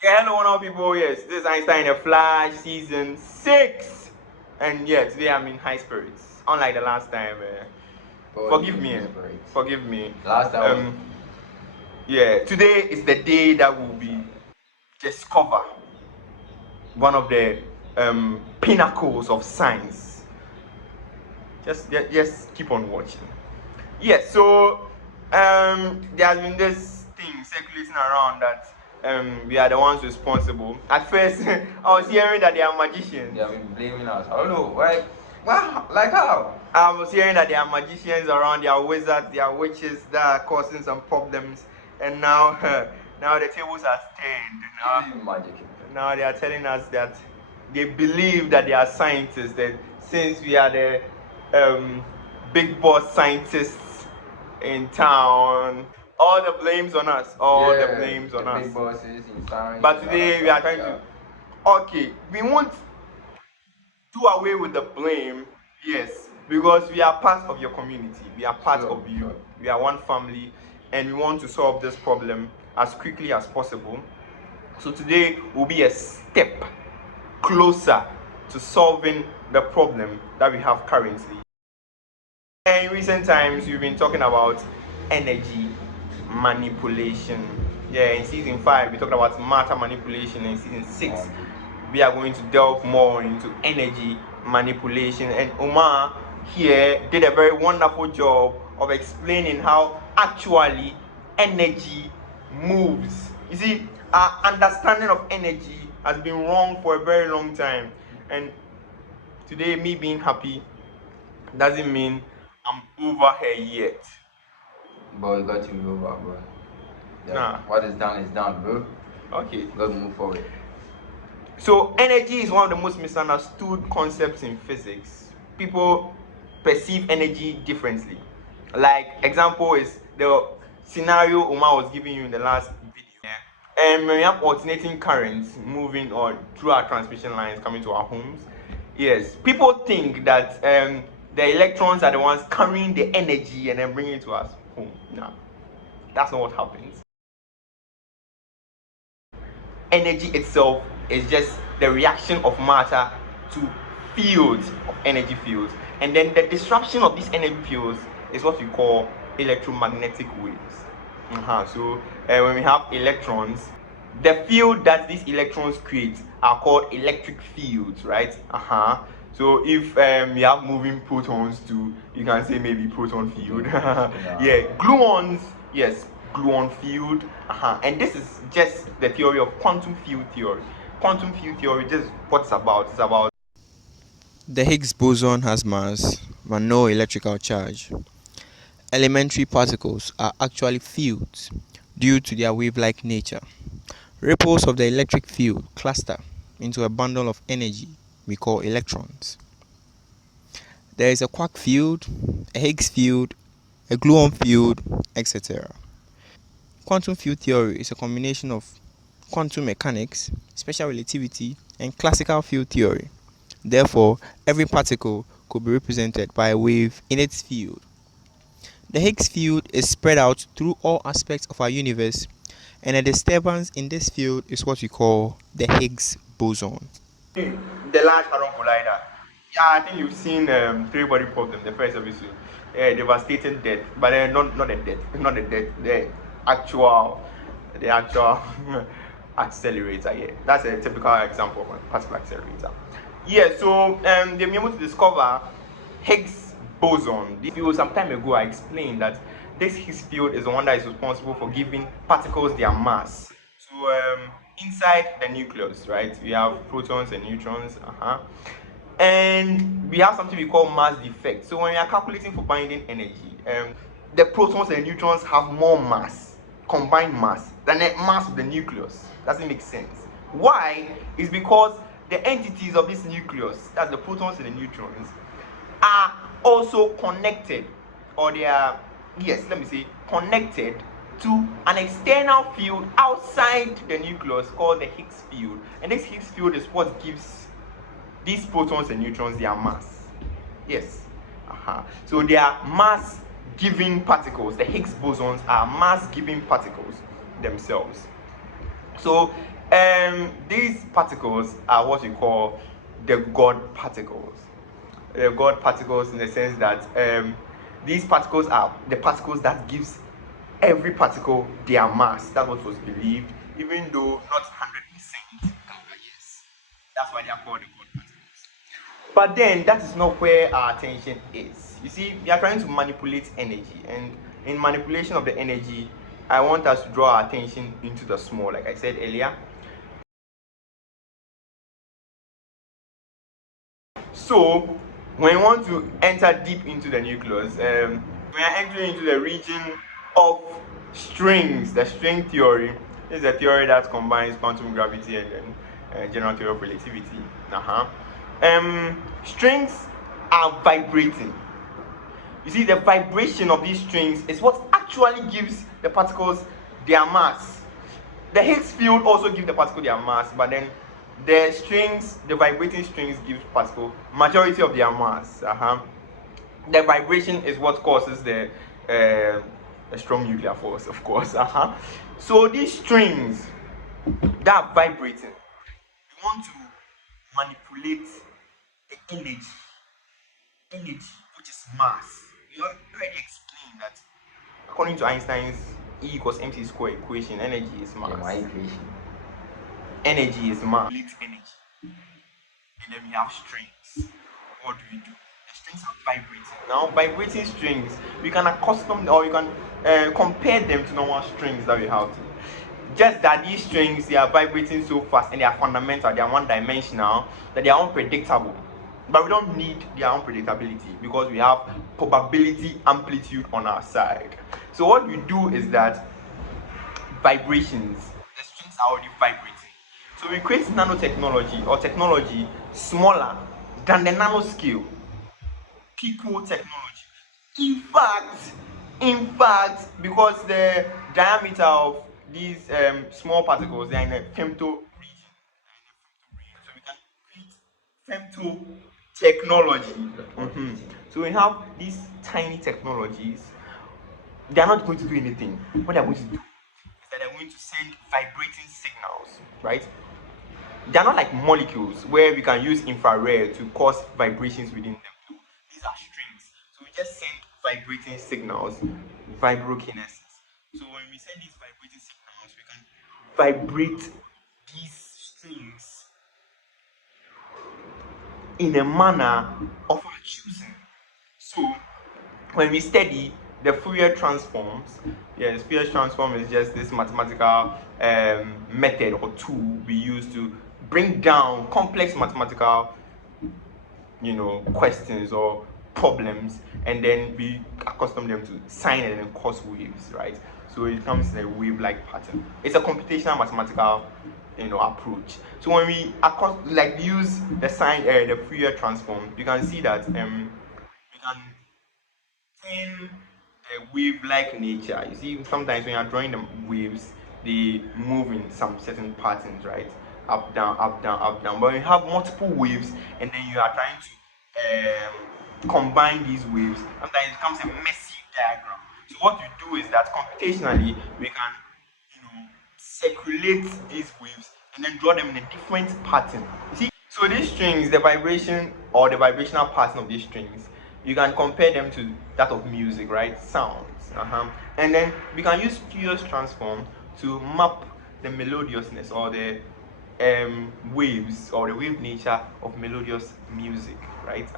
Yeah, hello, one of people. Yes, this is Einstein in a Flash, season 6. And yeah, today I'm in high spirits. Unlike the last time. Forgive me. Forgive me. Last time was Um, yeah, today is the day that will be discover one of the pinnacles of science. Just keep on watching. Yes, so there has been this thing circulating around that we are the ones responsible. At first, I was hearing that they are magicians. they have been blaming us. I don't know why. Wow, like how? I was hearing that there are magicians around, there are wizards, there are witches that are causing some problems, and now now the tables are turned. Even magic. Now they are telling us that they believe that they are scientists. That since we are the big boss scientists in town, all the blames on us. All the blames on the us. big bosses in science. But today we are trying to. Okay, we won't do away with the blame. Yes, because we are part of your community. We are part Sure, of you. sure. We are one family, and we want to solve this problem as quickly as possible. So today will be a step closer to solving the problem that we have currently. In recent times, we've been talking about energy manipulation. Yeah, in season 5, we talked about matter manipulation. In season 6, we are going to delve more into energy manipulation. And Omar here did a very wonderful job of explaining how actually energy moves. You see, our understanding of energy has been wrong for a very long time. And today, me being happy doesn't mean I'm over here yet. Bro, you got to move over, bro. Yeah. Nah. What is done, bro. Okay. Let's move forward. So energy is one of the most misunderstood concepts in physics. People perceive energy differently. Like example is the scenario Omar was giving you in the last video. Yeah. And when we have alternating currents moving or through our transmission lines coming to our homes, yes, people think that the electrons are the ones carrying the energy and then bringing it to us home. No, that's not what happens. Energy itself is just the reaction of matter to fields of energy fields, and then the disruption of these energy fields is what we call electromagnetic waves. So when we have electrons, the field that these electrons create are called electric fields, right? So if we have moving protons too, you can say maybe proton field. Yeah, gluons, yes, gluon field. And this is just the theory of quantum field theory. Quantum field theory, just what it's about. It's about The Higgs boson has mass but no electrical charge. Elementary particles are actually fields due to their wave-like nature. Ripples of the electric field cluster into a bundle of energy we call electrons. There is a quark field, a Higgs field, a gluon field, etc. Quantum field theory is a combination of quantum mechanics, special relativity, and classical field theory. Therefore, every particle could be represented by a wave in its field. The Higgs field is spread out through all aspects of our universe, and a disturbance in this field is what we call the Higgs boson. the Large Hadron Collider. Yeah, I think you've seen Three Body Problem, the first episode. Devastating death, but not the death, not the death, the actual accelerator. Yeah, that's a typical example of a particle accelerator. Yeah, so they've been able to discover Higgs boson. This field, some time ago, I explained that this Higgs field is the one that is responsible for giving particles their mass. So inside the nucleus, right, we have protons and neutrons. And we have something we call mass defect. So when we are calculating for binding energy, the protons and neutrons have more mass, combined mass, than the mass of the nucleus. Doesn't make sense. Why? Is because the entities of this nucleus, that's the protons and the neutrons, are also connected, or they are, yes, let me say, connected to an external field outside the nucleus called the Higgs field. And this Higgs field is what gives these protons and neutrons their mass. Yes. So they are mass giving particles. The Higgs bosons are mass giving particles themselves. So These particles are what we call the God particles. The God particles, in the sense that these particles are the particles that gives every particle their mass. That's what was believed, even though not 100%. Yes, that's why they are called the God particles. But then that is not where our attention is. You see, we are trying to manipulate energy, and in manipulation of the energy, I want us to draw our attention into the small, like I said earlier. So, when we want to enter deep into the nucleus, we are entering into the region of strings, the string theory. This is a theory that combines quantum gravity and then general theory of relativity. Strings are vibrating. You see, the vibration of these strings is what actually gives the particles their mass. The Higgs field also gives the particle their mass, but then the strings, the vibrating strings, give particle majority of their mass. The vibration is what causes the strong nuclear force, of course. So these strings that are vibrating, we want to manipulate the energy, which is mass. You already explained that according to Einstein's E equals mc square equation, energy is mass. Yeah, my equation. Energy is mass. Energy. And then we have strings. What do? The strings are vibrating. Now, vibrating strings, we can accustom or you can compare them to normal strings that we have. Just that these strings, they are vibrating so fast and they are fundamental, they are one dimensional, that they are unpredictable. But we don't need their unpredictability because we have probability amplitude on our side. So what we do is that vibrations, the strings are already vibrating. So we create nanotechnology or technology smaller than the nanoscale, pico technology. In fact, because the diameter of these small particles, they are in a femto region. So we can create femto technology. So we have these tiny technologies. They are not going to do anything. What they are going to do is that they're going to send vibrating signals, right? They are not like molecules where we can use infrared to cause vibrations within them. These are strings. So we just send vibrating signals, vibrokinesis. So when we send these vibrating signals, we can vibrate these strings in a manner of our choosing. So when we study the Fourier transforms, yes, Fourier transform is just this mathematical method or tool we use to bring down complex mathematical, questions or problems, and then we accustom them to sine and then cos waves, right? So it comes in a wave-like pattern. It's a computational mathematical, approach. So when we use the the Fourier transform, you can see that we can in a wave-like nature. You see, sometimes when you're drawing the waves, they move in some certain patterns, right? Up, down, up, down, up, down. But when you have multiple waves and then you are trying to combine these waves, sometimes it becomes a messy diagram. So what you do is that computationally we can, circulate these waves and then draw them in a different pattern. You see, so these strings, the vibration or the vibrational pattern of these strings, you can compare them to that of music, right? Sounds. And then we can use Fourier's transform to map the melodiousness or the waves or the wave nature of melodious music, right?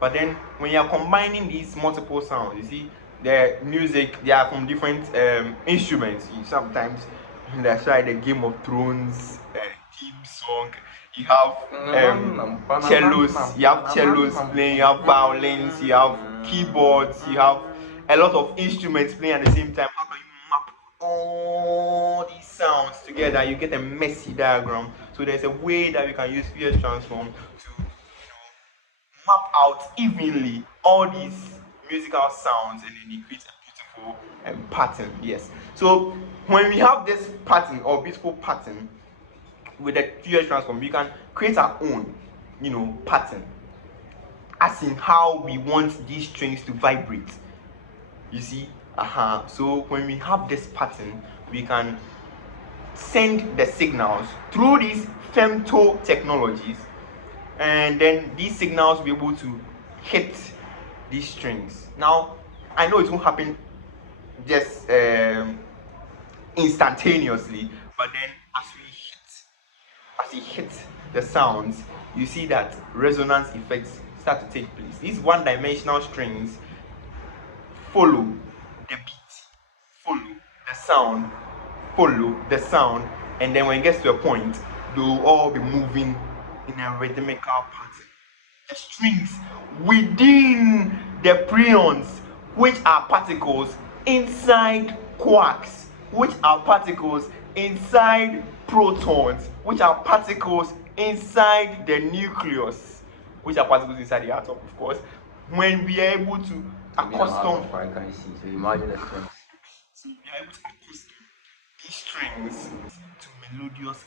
But then when you are combining these multiple sounds, you see the music, they are from different instruments. Sometimes that's why the Game of Thrones theme song, you have cellos playing, you have violins, you have keyboards, you have a lot of instruments playing at the same time. How can you map all these sounds together? You get a messy diagram. So there's a way that we can use Fourier transform to map out evenly all these musical sounds, and then it creates a beautiful pattern. Yes. So when we have this pattern or beautiful pattern with the Fourier transform, we can create our own, pattern, as in how we want these strings to vibrate. You see, so when we have this pattern, we can send the signals through these femto technologies, and then these signals will be able to hit these strings. Now, I know it won't happen just instantaneously, but then as we hit the sounds, you see that resonance effects start to take place. These one-dimensional strings follow the beat, follow the sound, follow the sound, and then when it gets to a point, they'll all be moving in a rhythmical pattern. The strings within the prions, which are particles inside quarks, which are particles inside protons, which are particles inside the nucleus, which are particles inside the atom, of course. When we are able to accustom, I can see. So imagine the strings. so we are able to accustom these strings to melodious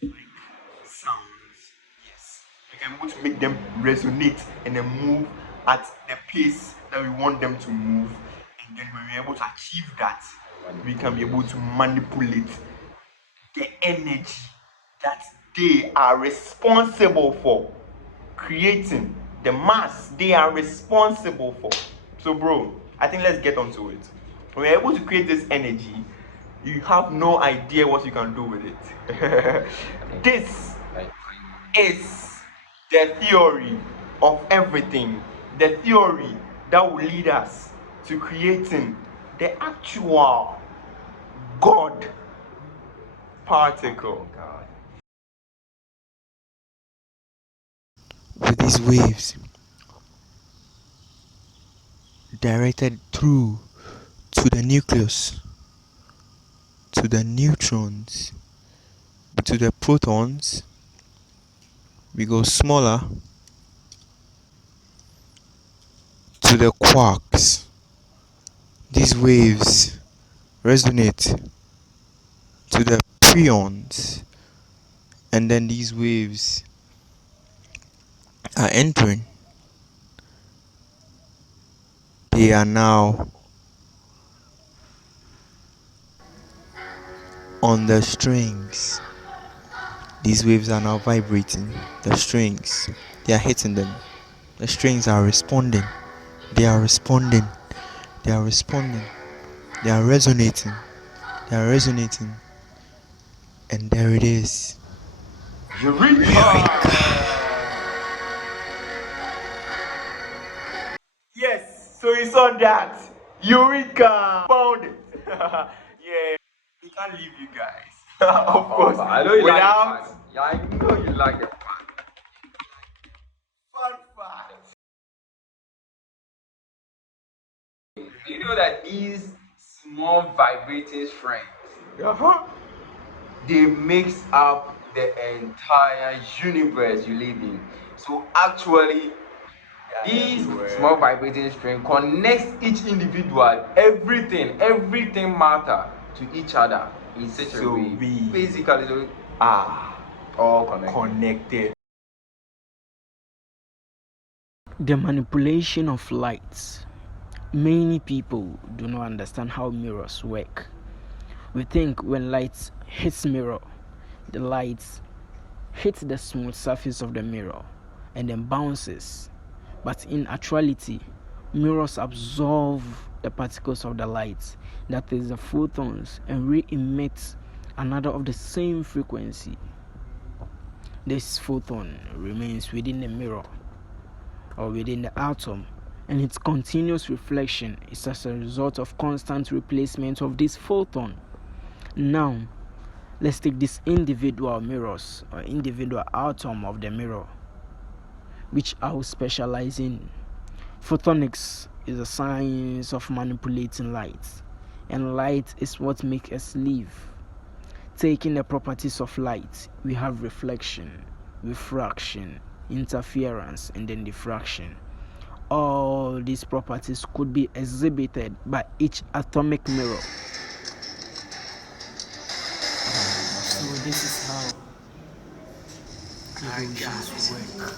pattern-like sounds. Yes, we can be able to make them resonate and then move at the pace that we want them to move. And then when we're able to achieve that, we can be able to manipulate the energy that they are responsible for creating, the mass they are responsible for. So, bro, I think let's get onto it. When you're able to create this energy, you have no idea what you can do with it. This is the theory of everything, the theory that will lead us to creating the actual God particle. God. With these waves directed through to the nucleus, to the neutrons, to the protons, we go smaller to the quarks. These waves resonate to the prions, and then these waves are entering. They are now on the strings. These waves are now vibrating the strings. They are hitting them. The strings are responding. They are responding. They are responding. They are resonating. They are resonating. And there it is. Yes, so you saw that. Eureka! Found it. Yeah, we can't leave you guys. Of course, I know you like the without fun. Yeah, I know you like the fun. fun fact. You know that these small vibrating strings, Uh-huh. they mix up the entire universe you live in. So actually, these small vibrating string connects each individual, everything matter to each other in such a So way. we Basically, so are all connected. connected. The manipulation of lights. Many people do not understand how mirrors work. We think when light hits mirror, the light hits the smooth surface of the mirror and then bounces. But in actuality, mirrors absorb the particles of the light, that is the photons, and re-emit another of the same frequency. This photon remains within the mirror or within the atom, and its continuous reflection is as a result of constant replacement of this photon. Now, let's take these individual mirrors or individual atom of the mirror, which I will specialize in. Photonics is a science of manipulating light, and light is what makes us live. Taking the properties of light, we have reflection, refraction, interference, and then diffraction. All these properties could be exhibited by each atomic mirror. So this is how illusions work.